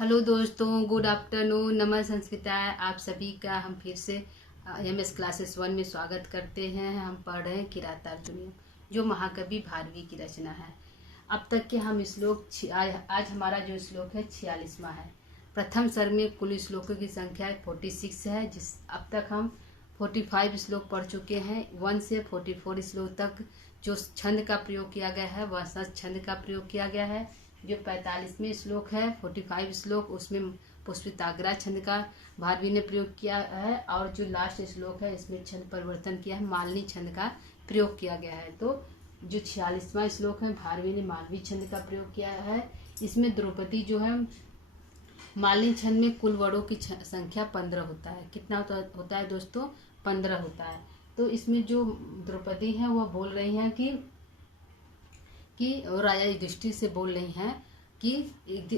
Hello दोस्तों, good afternoon, नमः संस्कृताय। आप सभी का हम फिर से MS क्लासेस 1 में स्वागत करते हैं। हम पढ़ रहे हैं किरातार्जुनीय, जो महाकवि भारवी की रचना है। अब तक के हम श्लोक आज हमारा जो श्लोक है 46वां है। प्रथम सर्ग में कुल श्लोकों की संख्या 46 है, जिस अब तक हम 45 श्लोक पढ़ चुके हैं। 1 से 44 श्लोक तक जो छंद का प्रयोग किया गया है वह सच छंद का प्रयोग किया गया है। जो 45वें श्लोक है 45 श्लोक, उसमें पुष्पिताग्रा छंद का भारवी ने प्रयोग किया है, और जो लास्ट श्लोक है इसमें छंद परिवर्तन किया है, मालनी छंद का प्रयोग किया गया है। तो जो 46वां श्लोक है भारवी ने मालवी छंद का प्रयोग किया है। इसमें द्रौपदी जो है मालनी छंद में कुल वर्णों की संख्या 15 होता है। कितना होता है दोस्तों? 15 होता है। तो इसमें जो द्रौपदी है वह बोल रही हैं कि राजा युधिष्ठिर से बोल रही हैं कि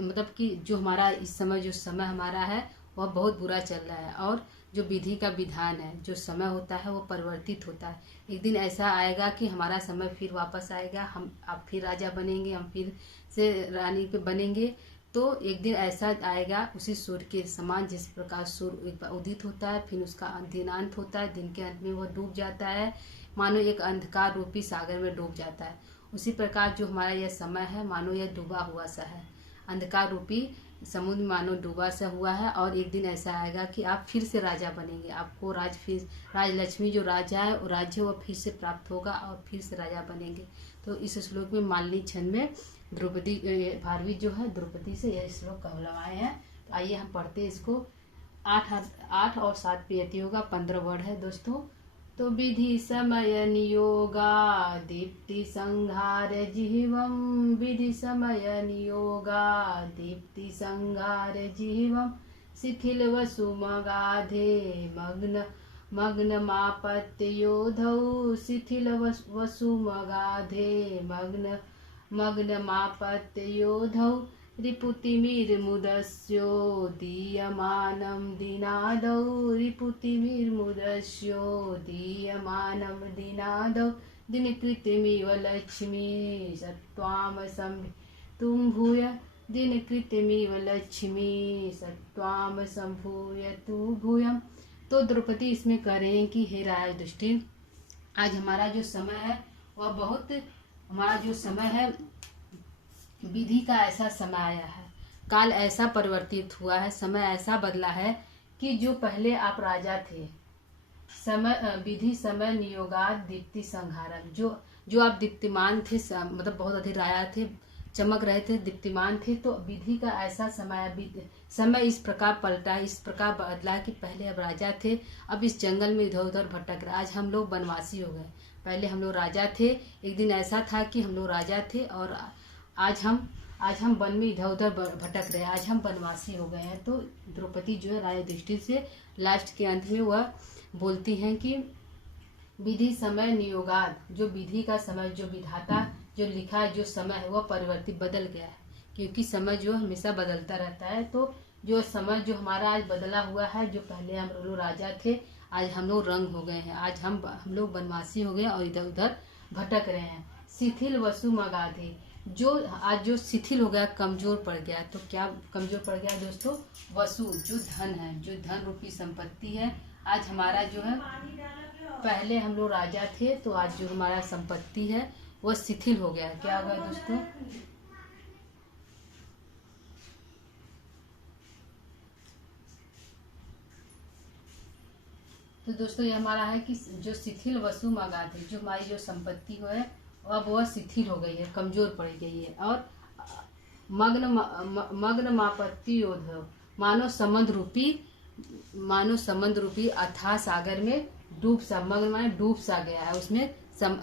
मतलब कि जो हमारा इस समय जो समय हमारा है वह बहुत बुरा चल रहा है, और जो विधि का विधान है, जो समय होता है वो परिवर्तित होता है। एक दिन ऐसा आएगा कि हमारा समय फिर वापस आएगा, आप फिर राजा बनेंगे, हम फिर से रानी पे बनेंगे। तो एक दिन ऐसा आएगा उसी सूर्य के समान, जिस प्रकार सूर्य एक बार उदित होता है फिर उसका दिनांत होता है, दिन के अंत में वह डूब जाता है, मानो एक अंधकार रूपी सागर में डूब जाता है। उसी प्रकार जो हमारा यह समय है मानो यह डूबा हुआ सा है, अंधकार रूपी समुद्र मानो डूबा सा हुआ है। और एक दिन ऐसा आएगा कि आप फिर से राजा बनेंगे, आपको राजलक्ष्मी जो राजा है वो राज्य वह फिर से प्राप्त होगा और फिर से राजा बनेंगे। तो इस श्लोक में मालनी छंद में द्रौपदी भारवी जो है द्रौपदी से यह श्लोक कहलवाए हैं। तो आइए हम पढ़ते हैं इसको। 8 और 7 पे होगा, 15 वर्ड है दोस्तों। तो विधि समय नियोगा दीप्ति संहार जिह्वम, विधि समय नियोगा दीप्ति संहार जिह्वम, शिथिल वसुमगाधे मग्न मापत्य योधौ, शिथिल वसुमगाधे मग्न मापत्य योधौ, रिपुतिमिर्मुदस्यो दीयमानं दिनादौ, रिपुतिमिर्मुदस्यो दीयमानं दिनादौ, दिनकृतमिव लक्ष्मी सत्त्वां संभूय भूय, दिनकृतमिव लक्ष्मी सत्त्वां संभूय तु भूयम्। तो द्रौपदी इसमें कह रहे हैं कि हे राजा युधिष्ठिर, आज हमारा जो समय है वह बहुत, हमारा जो समय है विधि का ऐसा समय आया है, काल ऐसा परिवर्तित हुआ है, समय ऐसा बदला है कि जो पहले आप राजा थे, समय विधि समय नियोगात दीप्ति संहारम, जो आप दीप्तिमान थे, मतलब बहुत अधिक राजा थे, चमक रहे थे, दीप्तिमान थे। तो विधि का ऐसा समय इस प्रकार पलटा, इस प्रकार बदला कि पहले अब राजा थे, अब इस जंगल में इधर उधर भटक रहे। आज हम लोग बनवासी हो गए, पहले हम लोग राजा थे, एक दिन ऐसा था कि हम लोग राजा थे, और आज हम वन में इधर उधर भटक रहे हैं, आज हम बनवासी हो गए हैं। तो द्रौपदी जो है राजा युधिष्ठिर से लास्ट के अंत में वह बोलती हैं कि विधि समय नियोगाद, जो विधि का समय, जो विधाता जो लिखा है, जो समय है वह परिवर्तित बदल गया है, क्योंकि समय जो हमेशा बदलता रहता है। तो जो समय जो हमारा आज बदला हुआ है, जो पहले हम लोग राजा थे आज हम लोग रंग हो गए हैं, आज हम लोग बनवासी हो गए और इधर उधर भटक रहे हैं। शिथिल वसु मगाधे, जो आज जो शिथिल हो गया, कमजोर पड़ गया। तो क्या कमजोर पड़ गया दोस्तों? वसु जो धन है, जो धन रूपी संपत्ति है, आज हमारा जो है, पहले हम लोग राजा थे तो आज जो हमारा संपत्ति है वह शिथिल हो गया। क्या होगा दोस्तों? तो दोस्तों ये हमारा है कि जो शिथिल वसु मगाधे, जो हमारी जो संपत्ति है अब वह शिथिल हो गई है, कमजोर पड़ गई है। और मग्न मापत्ति योध, मानो समंद रूपी अथाह सागर में डूब सा, मग्न माने डूब सा गया है, उसमें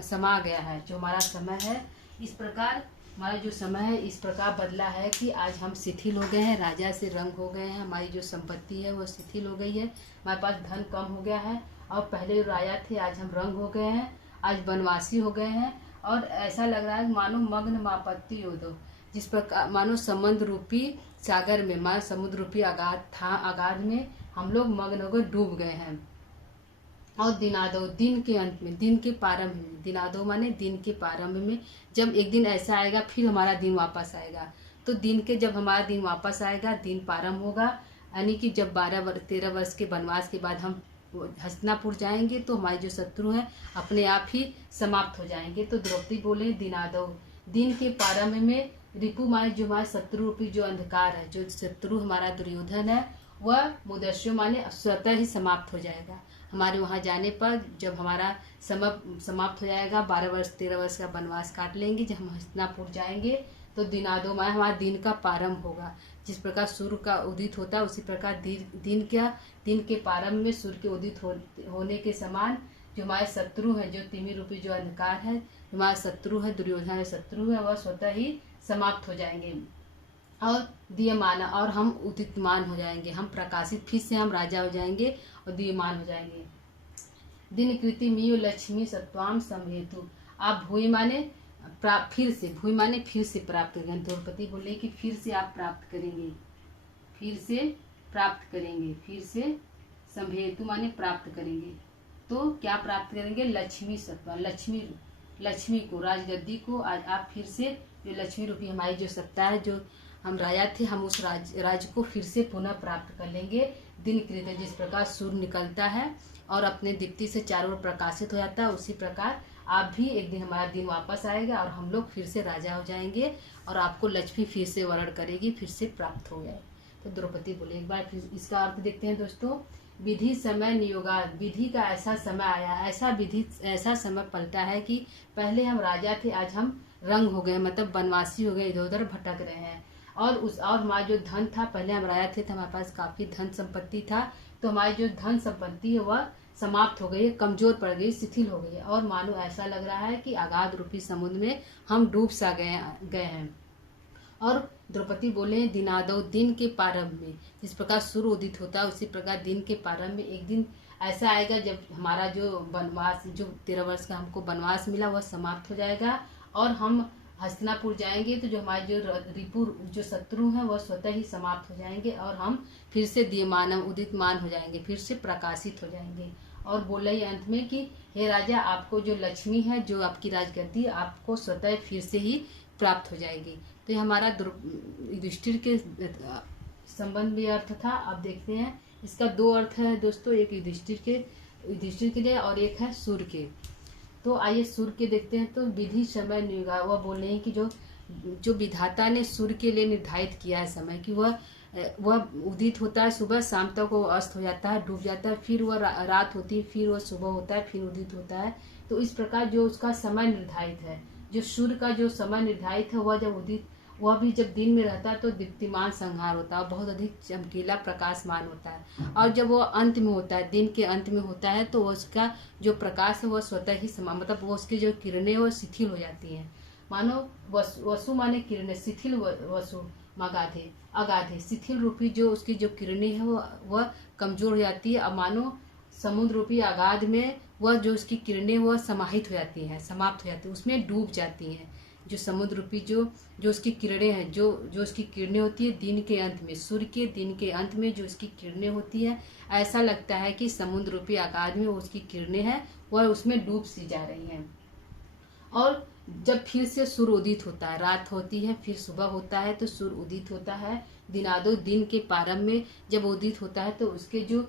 समा गया है। जो हमारा समय है इस प्रकार, हमारा जो समय है इस प्रकार बदला है कि आज हम शिथिल हो गए हैं, राजा से रंग हो गए हैं, हमारी जो संपत्ति है वो शिथिल हो गई है, हमारे पास धन कम हो गया है, और पहले राजा थे आज हम रंग हो गए हैं, आज बनवासी हो गए हैं। और ऐसा लग रहा है मानो मग्न मापत्ति योदो, जिस प्रकार मानो समुद्र रूपी सागर में, मानो समुद्र रूपी आगाध था, आगाध में हम लोग मग्न होकर डूब गए हैं। और दिनादो, दिन के अंत में, दिन के प्रारंभ में, दिनादो माने दिन के प्रारंभ में, जब एक दिन ऐसा आएगा फिर हमारा दिन वापस आएगा, तो दिन के जब हमारा दिन वापस आएगा, दिन प्रारंभ होगा, यानी कि जब 13 वर्ष के वनवास के बाद हम हस्तिनापुर जाएंगे तो हमारे जो शत्रु हैं अपने आप ही समाप्त हो जाएंगे। तो द्रौपदी बोले दिनादो, दिन के प्रारंभ में रिपु माने जो हमारे शत्रु रूपी जो अंधकार है, जो शत्रु हमारा दुर्योधन है, वह मुदस्यो माने स्वतः ही समाप्त हो जाएगा। हमारे वहाँ जाने पर जब हमारा समाप्त हो जाएगा, 13 वर्ष का वनवास काट लेंगे, जब हम हस्तिनापुर जाएंगे तो दिनादो माने हमारा दिन का प्रारंभ होगा। जिस प्रकार सूर्य का उदित होता है उसी प्रकार दिन के प्रारंभ में सूर्य के उदित होने के समान जो हमारे शत्रु है, जो तिमिर रूपी जो अंधकार है, हमारा शत्रु है, दुर्योधन शत्रु है, वह स्वतः ही समाप्त हो जाएंगे और दीयमान, और हम उदितमान हो जाएंगे, हम प्रकाशित, फिर से हम राजा हो जाएंगे और दीयमान हो जाएंगे। दिन कृति मियो लक्ष्मी सत्वाम समहेतु। आप भूमि माने फिर से, भूमि माने फिर से प्राप्त करेंगे। द्रौपदी बोले कि फिर से आप प्राप्त करेंगे, फिर से प्राप्त करेंगे, फिर से संभेतु माने प्राप्त करेंगे। तो क्या प्राप्त करेंगे? लक्ष्मी सत्ता, लक्ष्मी को, राजगद्दी को। आज आप फिर से जो लक्ष्मी रूपी हमारी जो सत्ता है, जो हम राजा थे, हम उस राज को फिर से पुनः प्राप्त कर लेंगे। दिन कृत, जिस प्रकार सूर्य निकलता है और अपने दीप्ति से चारों ओर प्रकाशित हो जाता है, उसी प्रकार आप भी एक दिन हमारा दिन वापस आएगा और हम लोग फिर से राजा हो जाएंगे और आपको लक्ष्मी फिर से वरण करेगी, फिर से प्राप्त हो जाए। तो द्रौपदी बोले, एक बार फिर इसका अर्थ देखते हैं दोस्तों। विधि समय नियोगा, विधि का ऐसा समय आया, ऐसा समय पलटा है कि पहले हम राजा थे, आज हम रंग हो गए, मतलब वनवासी हो गए, इधर उधर भटक रहे हैं। और हमारा जो धन था, पहले हम राजा थे तो हमारे पास काफी धन संपत्ति था, तो हमारी जो धन संपत्ति है वह समाप्त हो गई, कमजोर पड़ गई, शिथिल हो गई, और मानो ऐसा लग रहा है कि अगाध रूपी समुद्र में हम डूब सा गए हैं। और द्रौपदी बोले दिनादो, दिन के प्रारंभ में, जिस प्रकार सूर्य उदित होता है उसी प्रकार दिन के प्रारंभ में एक दिन ऐसा आएगा जब हमारा जो वनवास, जो 13 वर्ष का हमको वनवास मिला, वह समाप्त हो जाएगा और हम हस्तिनापुर जाएंगे तो जो हमारे जो रिपु जो शत्रु हैं वह स्वतः ही समाप्त हो जाएंगे और हम फिर से दीयमान, उदितमान हो जाएंगे, फिर से प्रकाशित हो जाएंगे। और बोला ही अंत में कि हे राजा, आपको जो लक्ष्मी है, जो आपकी राजगद्दी, आपको स्वतः फिर से ही प्राप्त हो जाएगी। तो ये हमारा युधिष्ठिर के संबंध में अर्थ था। अब देखते हैं इसका 2 अर्थ है दोस्तों, एक युधिष्ठिर के लिए और एक है सूर्य के। तो आइए सूर्य के देखते हैं। तो विधि समय नियोगा, वह बोल रहे हैं कि जो विधाता ने सूर्य के लिए निर्धारित किया है समय, कि वह उदित होता है सुबह, शाम तक वो अस्त हो जाता है, डूब जाता है, फिर वह रात होती है, फिर वह सुबह होता है, फिर उदित होता है। तो इस प्रकार जो उसका समय निर्धारित है, जो सूर्य का जो समय निर्धारित है, वह जब उदित, वह भी जब दिन में रहता है तो दीप्तिमान संहार होता है, बहुत अधिक चमकीला प्रकाशमान होता है। और जब वह अंत में होता है, दिन के अंत में होता है, तो उसका जो प्रकाश है वह स्वतः ही मतलब वो उसकी जो किरणें वो शिथिल हो जाती हैं। मानो वसु माने किरणें, शिथिल वसु मगाधे अगाधे, शिथिल रूपी जो उसकी जो किरणें हैं वह कमजोर हो जाती है। अब मानो समुद्र रूपी अगाध में वह जो उसकी किरणें वह समाहित हो जाती हैं, समाप्त हो जाती है, उसमें डूब जाती हैं। जो समुद्र रूपी जो उसकी किरणें हैं, जो उसकी किरणें होती है दिन के अंत में, सूर्य के दिन के अंत में जो उसकी किरणें होती है, ऐसा लगता है कि समुद्र रूपी आकाश में उसकी किरणें हैं, वह उसमें डूब सी जा रही हैं। और जब फिर से सूर्य उदित होता है, रात होती है, फिर सुबह होता है, तो सूर्य उदित होता है दिनादो, दिन के प्रारंभ में जब उदित होता है तो उसके जो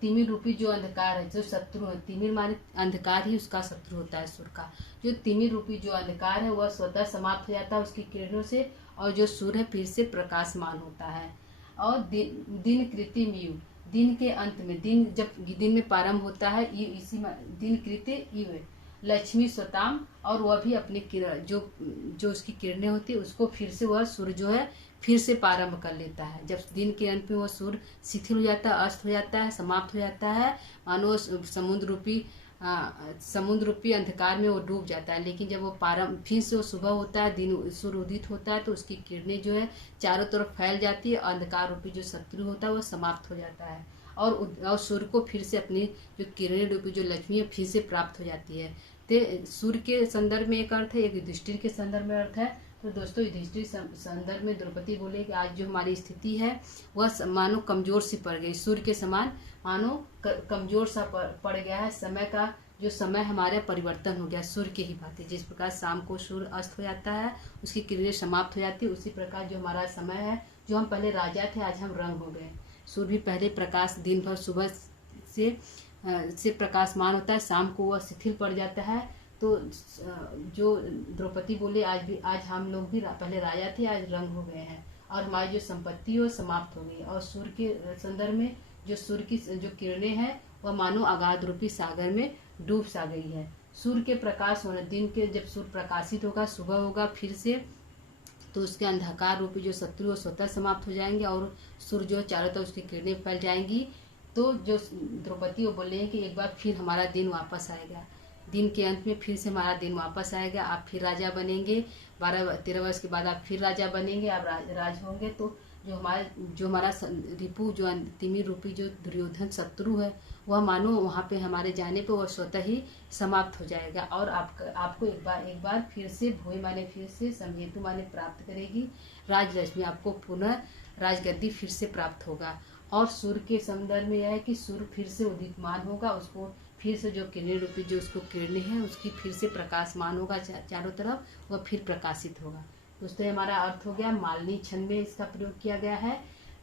तिमिर रूपी जो अंधकार है, जो शत्रु है, तिमिर माने अंधकार ही उसका शत्रु होता है सूर्य का, जो तिमिर रूपी जो अंधकार है वह स्वतः समाप्त हो जाता है उसकी किरणों से, और जो सूर्य है फिर से प्रकाशमान होता है। और दिन कृतिमयु, दिन के अंत में, दिन जब दिन में प्रारंभ होता है, इसी दिन कृत्य इव लक्ष्मी स्वताम, और वह भी अपने जो उसकी किरणें होती है उसको फिर से वह सूर्य जो है फिर से प्रारंभ कर लेता है। जब दिन के अंत में वह सूर्य शिथिल हो जाता है, अस्त हो जाता है, समाप्त हो जाता है, मानो समुद्र रूपी अंधकार में वो डूब जाता है। लेकिन जब वो फिर से वो सुबह होता है, दिन सूर्य उदित होता है, तो उसकी किरणें जो है चारों तरफ फैल जाती है, अंधकार रूपी जो शत्रु होता है वह समाप्त हो जाता है, और सूर्य को फिर से अपनी जो किरणें रूपी जो लक्ष्मी है फिर से प्राप्त हो जाती है। तो सूर्य के संदर्भ में एक अर्थ है, एक युधिष्ठिर के संदर्भ में अर्थ है। तो दोस्तों युधिष्ठिर संदर्भ में द्रौपदी बोले कि आज जो हमारी स्थिति है वह मानो कमजोर सी पड़ गई, सूर्य के समान मानो कमजोर सा पड़ गया है, समय का जो समय हमारा परिवर्तन हो गया सूर्य के ही भांति। जिस प्रकार शाम को सूर्य अस्त हो जाता है, उसकी किरणें समाप्त हो जाती है, उसी प्रकार जो हमारा समय है, जो हम पहले राजा थे आज हम रंग हो गए। सूर्य भी पहले प्रकाश दिन भर सुबह से प्रकाशमान होता है, शाम को वह शिथिल पड़ जाता है। तो जो द्रौपदी बोले आज हम लोग भी पहले राजा थे आज रंग हो गए हैं, और हमारी जो संपत्ति वो समाप्त हो गई। और सूर्य के संदर्भ में जो सूर्य की जो किरणें हैं वह मानो अगाध रूपी सागर में डूब सा गई है। सूर्य के प्रकाश होने दिन के जब सूर्य प्रकाशित होगा, सुबह होगा फिर से, तो उसके अंधकार रूपी जो शत्रु वो स्वतः समाप्त हो जाएंगे और सूर्य जो चारों तरफ उसकी किरणें फैल जाएंगी। तो जो द्रौपदी वो बोले हैं कि एक बार फिर हमारा दिन वापस आएगा, दिन के अंत में फिर से हमारा दिन वापस आएगा, आप फिर राजा बनेंगे, 12-13 वर्ष के बाद आप फिर राजा बनेंगे, आप राज होंगे। तो जो हमारा रिपु जो तिमिर रूपी जो दुर्योधन शत्रु है वह मानो वहाँ पे हमारे जाने पे वह स्वतः ही समाप्त हो जाएगा, और आपको एक बार फिर से भोई माने फिर से समहेतु माने प्राप्त करेगी, राजलक्ष्मी आपको पुनः राजगद्दी फिर से प्राप्त होगा। और सूर्य के संदर्भ में यह है कि सूर्य फिर से उदीयमान होगा, उसको फिर से जो किरण रूपी जो उसको किरणें हैं उसकी फिर से प्रकाशमान होगा चारों तरफ, वह फिर प्रकाशित होगा। दोस्तों हमारा अर्थ हो गया, मालिनी छंद में इसका प्रयोग किया गया है,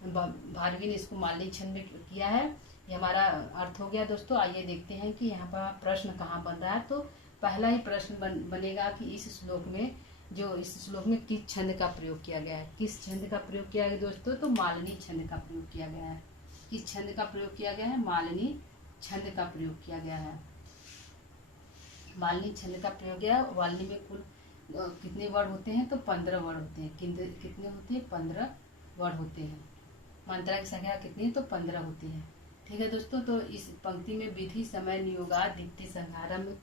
भारवी ने इसको मालिनी छंद में किया है, ये हमारा अर्थ हो गया। दोस्तों आइए देखते हैं कि यहाँ पर प्रश्न कहाँ बन रहा है। तो पहला ही प्रश्न बनेगा कि इस श्लोक में किस छंद का प्रयोग किया गया है। किस छंद का प्रयोग किया गया दोस्तों? तो मालिनी छंद का प्रयोग किया गया है। किस छंद का प्रयोग किया गया है? मालिनी छंद का प्रयोग किया गया है। मालिनी छंद का प्रयोग किया। मालिनी में कुल कितने वर्ड होते हैं? तो 15 वर्ड होते हैं। कितने होते हैं? 15 वर्ड होते हैं। मात्रा की संख्या कितनी है? तो 15 होती है। ठीक है दोस्तों, तो इस पंक्ति में विधि समय नियोगा दीप्ति संहारा में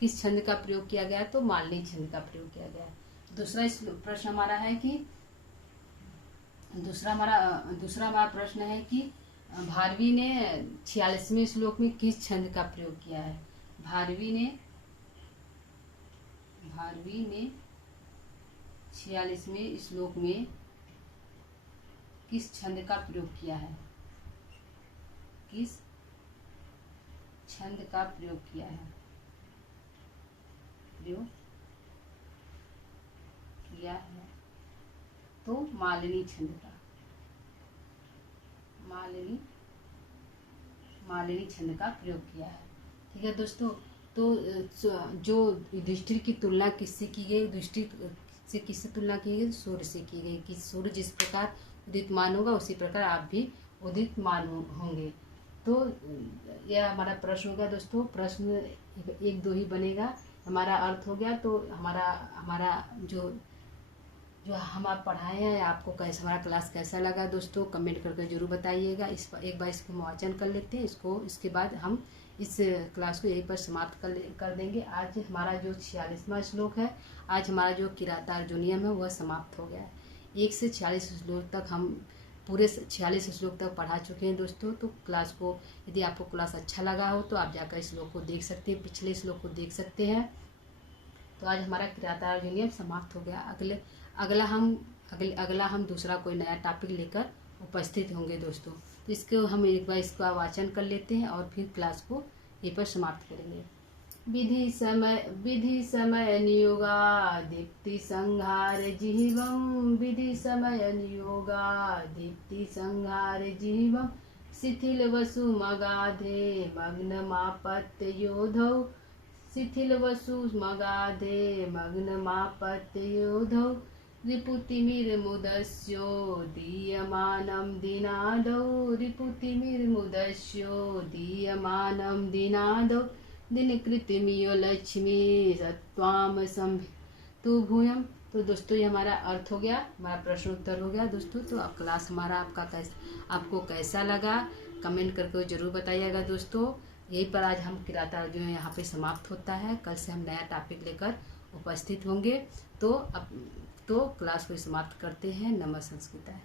किस छंद का प्रयोग किया गया? तो मालिनी छंद का प्रयोग किया गया है। दूसरा प्रश्न हमारा है कि दूसरा हमारा प्रश्न है कि भारवी ने 46वें श्लोक में किस छंद का प्रयोग किया है? भारवी ने 46वें श्लोक में किस छंद का प्रयोग किया है? किस छंद का प्रयोग किया है? तो मालिनी छंद का, मालिनी छंद का प्रयोग किया है। ठीक है दोस्तों, तो जो युधिष्ठिर की तुलना किससे की गई? युधिष्ठिर से किससे तुलना की गई? सूर्य से की गई कि सूर्य जिस प्रकार उदितमान होगा उसी प्रकार आप भी उदितमान होंगे। तो यह हमारा प्रश्न होगा दोस्तों। प्रश्न 1-2 ही बनेगा। हमारा अर्थ हो गया। तो हमारा जो हम आप पढ़ाए हैं आपको कैसा, हमारा क्लास कैसा लगा दोस्तों कमेंट करके जरूर बताइएगा। एक बार इसको वाचन कर लेते हैं इसके बाद हम इस क्लास को यहीं पर समाप्त कर देंगे। आज हमारा जो 46वां श्लोक है, आज हमारा जो किराता अर्जुनियम है वह समाप्त हो गया है। 1 से 46 श्लोक तक हम पूरे 46 श्लोक तक पढ़ा चुके हैं दोस्तों। तो क्लास को यदि आपको क्लास अच्छा लगा हो तो आप जाकर इस श्लोक को देख सकते हैं, पिछले श्लोक को देख सकते हैं। तो आज हमारा किराता अर्जुनियम समाप्त हो गया। अगला हम दूसरा कोई नया टॉपिक लेकर उपस्थित होंगे दोस्तों। तो इसको हम एक बार इसका वाचन कर लेते हैं और फिर क्लास को यहीं पर समाप्त करेंगे। विधि समय नियोगा दीप्ति संहार जिह्वम्, विधि समय नियोगा दीप्ति संहार जिह्वम्, शिथिल वसु मगाधे मग्नमापत्य योधौ, शिथिल वसु मगाधे मग्नमापत्य योधौ, रिपुतिमिर्मुदस्यो दीयमानं दिनादौ, रिपुतिमिर्मुदस्यो दीयमानं दिनादौ, दिनकृतिमियो लक्ष्मी सत्वाम संभितु भूयम्। तो दोस्तों ये हमारा अर्थ हो गया, हमारा प्रश्न उत्तर हो गया दोस्तों। तो अब क्लास हमारा आपको कैसा लगा कमेंट करके जरूर बताइएगा दोस्तों। यहीं पर आज हम किराता अर्जुन यहाँ पे समाप्त होता है। कल से हम नया टॉपिक लेकर उपस्थित होंगे। तो क्लास को समाप्त करते हैं। नमः संस्कृताय।